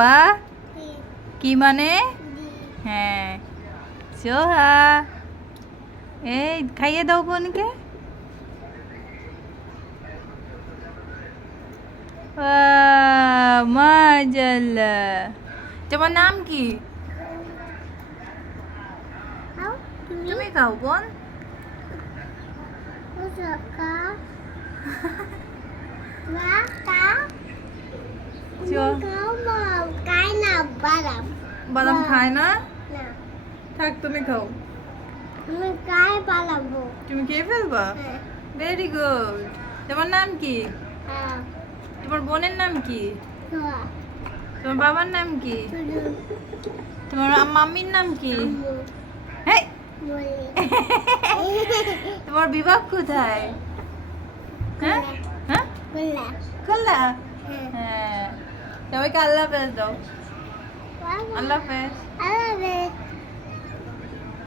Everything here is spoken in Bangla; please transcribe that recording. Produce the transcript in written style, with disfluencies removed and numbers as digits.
পা কি মানে? হ্যাঁ, সোহা এই খাইয়ে দাও বোনকে। মাশাআল্লাহ। তোমার নাম কি? তুমি খাও বোন। বাদাম খায় না? থাক তুমি খাও। তুমি খেয়ে ফেলবা? Very good. তোমার নাম কি? তোমার বোনের নাম কি? তোমার বাবার নাম কি? তোমার মাম্মির নাম কি? হ্যাঁ। তোমার বিভাগ কোথায়? হ্যাঁ হ্যাঁ, খুলনা। হ্যাঁ, সবাইকে আল্লাহ হাফেজ দাও। আল্লাহ হাফেজ।